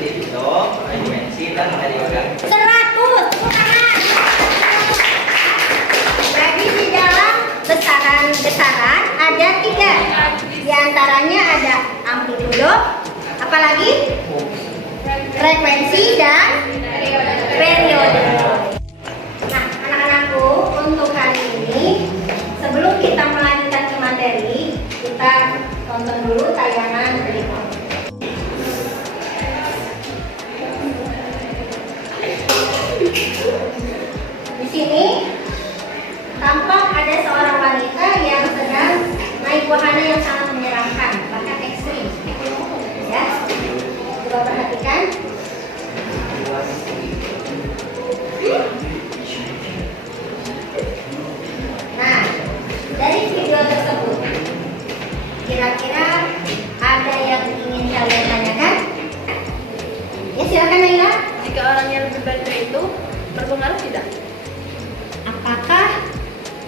itu dimensi dan perioda. 100. Jadi di dalam besaran ada 3. Di antaranya ada amplitudo, apalagi frekuensi dan periode. Nah, anak-anakku, untuk hari ini sebelum kita melanjutkan ke materi, kita tonton dulu tayangan berikut. Di sini tampak ada seorang wanita yang sedang naik wahana yang sangat menyeramkan, bahkan ekstrim. Ya, coba perhatikan. Nah, dari video tersebut, kira-kira ada yang ingin kalian tanyakan? Ya, silakan Naila. Jika orangnya lebih berat dari itu, berpengaruh tidak? Apakah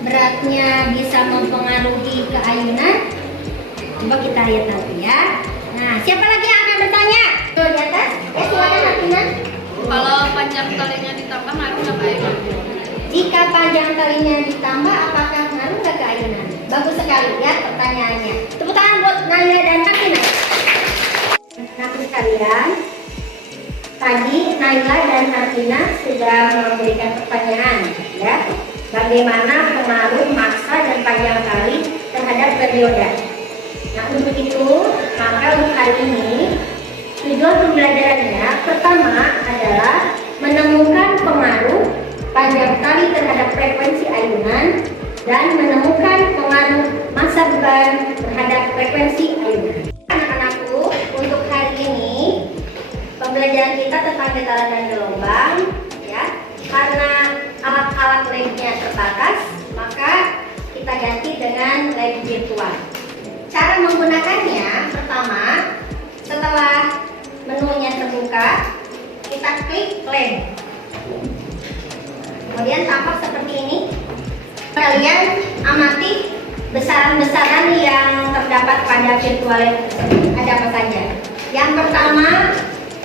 beratnya bisa mempengaruhi keayunan? Coba kita lihat nanti ya. Nah, siapa lagi yang akan bertanya? Tuh di atas. Ya, silakan Hatina. Kalau panjang talinya ditambah, ngaruh nggak ke ayunan? Jika panjang talinya ditambah, apakah ngaruh nggak ke ayunan? Bagus sekali ya pertanyaannya. Tepuk tangan buat Naila dan Hatina. Nah, sekalian, tadi Naila dan Hatina sudah memberikan pertanyaan, ya. Bagaimana pengaruh massa dan panjang tali terhadap periode? Nah, untuk itu, maka untuk hari ini tujuan pembelajarannya pertama adalah menemukan pengaruh panjang tali terhadap frekuensi ayunan dan menemukan pengaruh massa beban terhadap frekuensi ayunan. Anak-anakku, untuk hari ini pembelajaran kita tentang getaran dan gelombang, ya, karena alat-alat labnya terbatas, maka kita ganti dengan lab virtual. Cara menggunakannya, pertama, setelah menunya terbuka, kita klik lab. Kemudian tampak seperti ini. Kalian amati besaran-besaran yang terdapat pada virtual lab tersebut. Ada apa saja? Yang pertama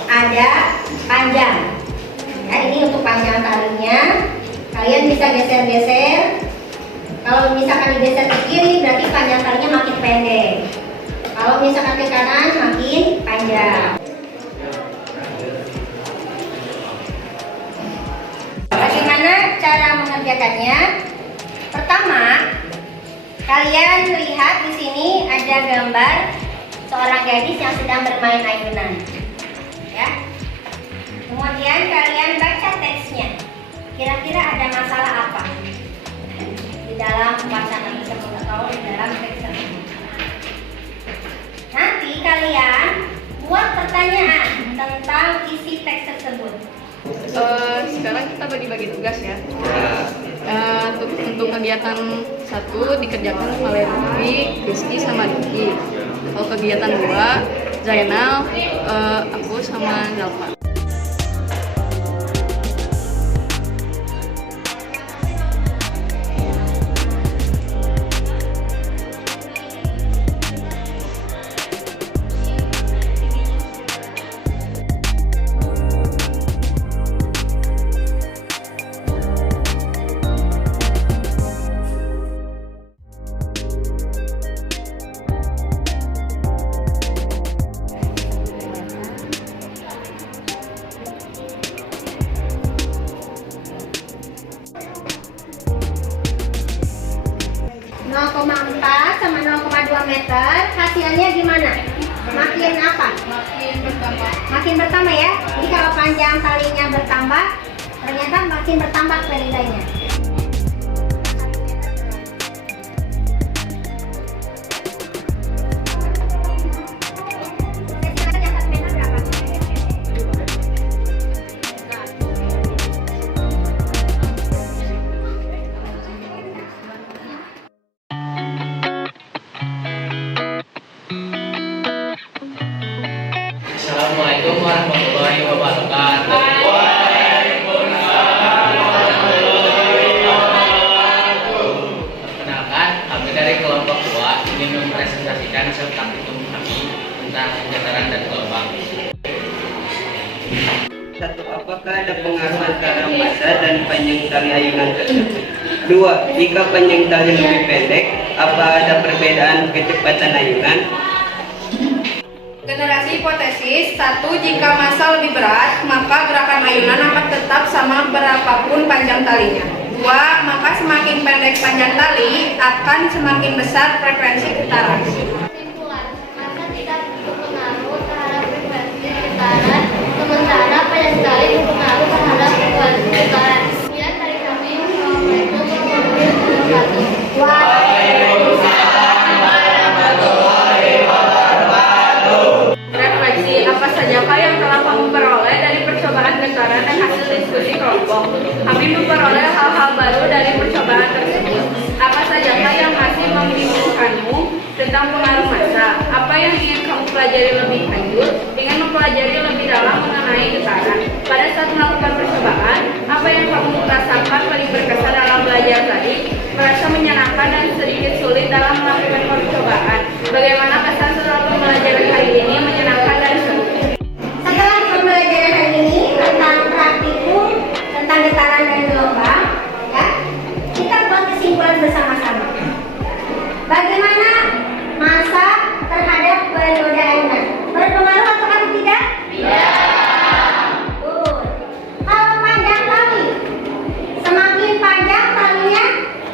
ada panjang. Ya, ini untuk panjang talinya. Kalian bisa geser-geser. Kalau misalkan digeser ke kiri, berarti panjang talinya makin pendek. Kalau misalkan ke kanan, makin panjang. Bagaimana cara mengerjakannya? Pertama, kalian lihat di sini ada gambar seorang gadis yang sedang bermain ayunan. Ya. Kemudian kalian baca teksnya. Kira-kira ada masalah apa di dalam wacana tersebut atau di dalam teks tersebut? Nanti kalian buat pertanyaan tentang isi teks tersebut. Sekarang kita bagi-bagi tugas ya. Untuk kegiatan 1 dikerjakan oleh Lutfi, Rizky, sama Diki. Kalau kegiatan 2, Zainal, aku sama Zalfa. Sama 0,2 meter, hasilnya gimana? Makin apa? Makin bertambah. Makin bertambah ya. Jadi kalau panjang talinya bertambah, ternyata makin bertambah periodenya. Assalamualaikum warahmatullahi wabarakatuh. Waalaikumsalam warahmatullahi 1. Apakah ada pengaruh antara massa dan panjang tali ayunan tersebut? 2. Jika panjang tali lebih pendek, apa ada perbedaan kecepatan ayunan? Generasi hipotesis 1. Jika massa lebih berat, maka gerakan ayunan akan tetap sama berapapun panjang talinya. 2. Maka semakin pendek panjang tali, akan semakin besar frekuensi getaran. Kesimpulan, massa tidak berpengaruh terhadap frekuensi getaran, sementara panjang tali berpengaruh terhadap frekuensi getaran. Sekian dari kami. Assalamualaikum warahmatullahi wabarakatuh. Refleksi, apa sajakah yang telah kamu peroleh dari percobaan getaran dan hasil diskusi kelompok? Kami memperoleh hal-hal baru dari percobaan tersebut. Apa sajakah yang masih membingungkanmu tentang pengaruh massa? Apa yang ingin kamu pelajari lebih lanjut dengan mempelajari lebih dalam mengenai getaran? Pada saat melakukan percobaan, apa yang kamu rasakan paling berkesan dalam belajar tadi? Merasa menyenangkan dan sedikit sulit dalam melakukan percobaan. Bagaimana kesan setelah pembelajaran hari ini menyenangkan dan seru? Setelah pembelajaran hari ini tentang praktikum, tentang getaran dan gelombang, ya, kita buat kesimpulan bersama-sama. Bagaimana massa terhadap periode ayunan? Berpengaruh atau tidak? Betul. Kalau panjang tali, semakin panjang talinya,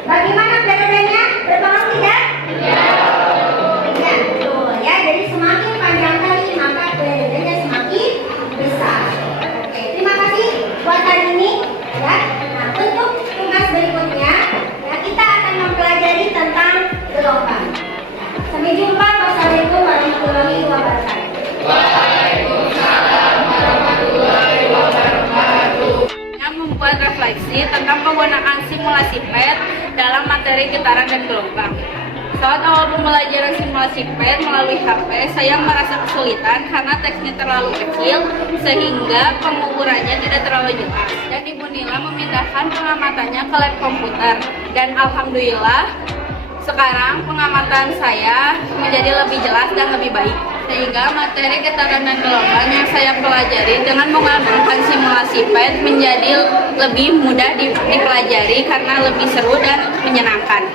bagaimana periodenya? Berpengaruh tidak? Ya, betul ya. Jadi semakin panjang tali, maka periodenya semakin besar. Oke, terima kasih buat hari ini. Ya. Nah, untuk tugas berikutnya, ya, kita akan mempelajari tentang gelombang. Sampai jumpa. Wassalamualaikum warahmatullahi wabarakatuh. Yang membuat refleksi tentang penggunaan simulasi PET dalam materi getaran dan gelombang. Saat awal pembelajaran simulasi PET melalui HP, saya merasa kesulitan karena teksnya terlalu kecil sehingga pengukurannya tidak terlalu jelas. Dan Ibu Nila memindahkan pengamatannya ke lab komputer. Dan alhamdulillah sekarang pengamatan saya menjadi lebih jelas dan lebih baik. Sehingga materi getaran dan gelombang yang saya pelajari dengan menggunakan simulasi PET menjadi lebih mudah dipelajari karena lebih seru dan menyenangkan.